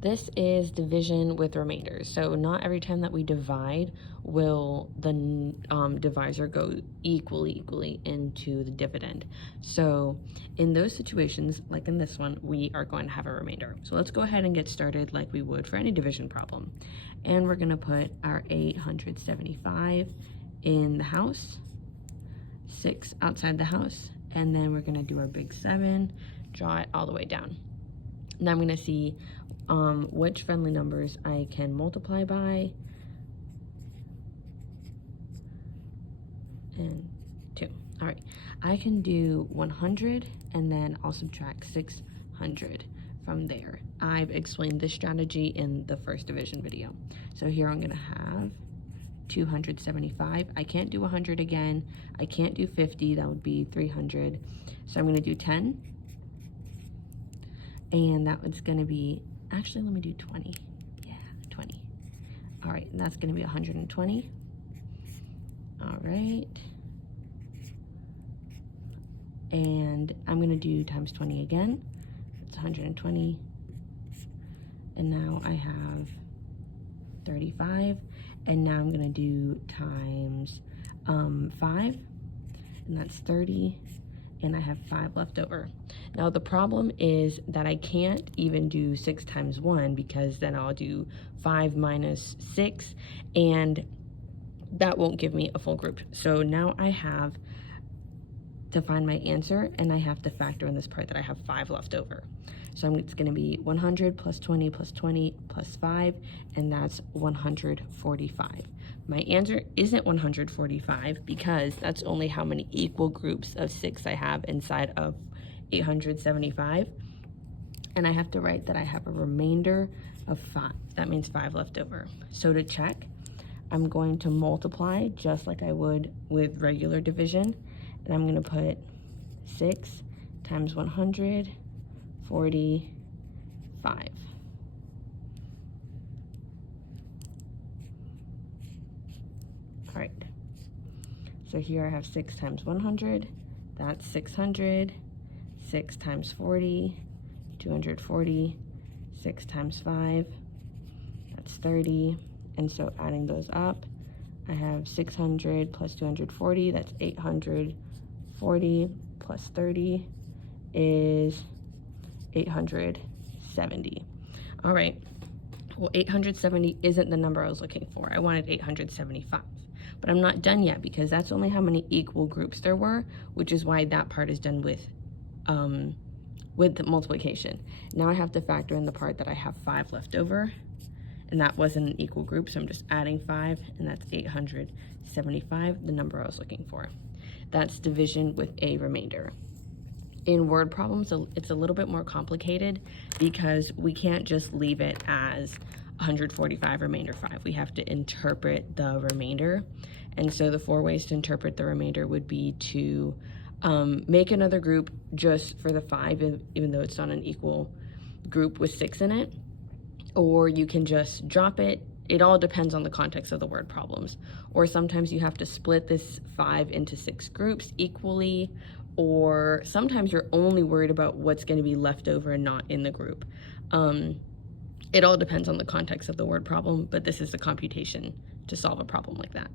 This is division with remainders. So not every time that we divide will the divisor go equally into the dividend. So in those situations, like in this one, we are going to have a remainder. So let's go ahead and get started like we would for any division problem. And we're gonna put our 875 in the house, 6 outside the house, and then we're gonna do our big 7, draw it all the way down. Now I'm gonna see which friendly numbers I can multiply by, and 2. All right, I can do 100 and then I'll subtract 600 from there. I've explained this strategy in the first division video. So here I'm gonna have 275. I can't do 100 again. I can't do 50, that would be 300. So I'm gonna do 10. And that was gonna be, actually let me do 20. Yeah, 20. All right, and that's gonna be 120. All right. And I'm gonna do times 20 again. It's 120. And now I have 35. And now I'm gonna do times 5, and that's 30. And I have 5 left over. Now the problem is that I can't even do 6 times 1 because then I'll do 5 minus 6 and that won't give me a full group. So now I have to find my answer and I have to factor in this part that I have 5 left over. So it's gonna be 100 plus 20 plus 20 plus 5, and that's 145. My answer isn't 145 because that's only how many equal groups of 6 I have inside of 875. And I have to write that I have a remainder of 5. That means 5 left over. So to check, I'm going to multiply just like I would with regular division. And I'm gonna put 6 times 145. All right, so here I have 6 times 100, that's 600, 6 times 40, 240, 6 times 5, that's 30, and so adding those up, I have 600 plus 240, that's 840, plus 30 is 870. All right, well, 870 isn't the number I was looking for. I wanted 875. But I'm not done yet because that's only how many equal groups there were, which is why that part is done with the multiplication. Now I have to factor in the part that I have 5 left over, and that wasn't an equal group, so I'm just adding 5, and that's 875, the number I was looking for. That's division with a remainder. In word problems, it's a little bit more complicated because we can't just leave it as 145 remainder 5. We have to interpret the remainder. And so the 4 ways to interpret the remainder would be to make another group just for the 5, even though it's not an equal group with 6 in it. Or you can just drop it. It all depends on the context of the word problems. Or sometimes you have to split this 5 into 6 groups equally. Or sometimes you're only worried about what's going to be left over and not in the group. It all depends on the context of the word problem, but this is the computation to solve a problem like that.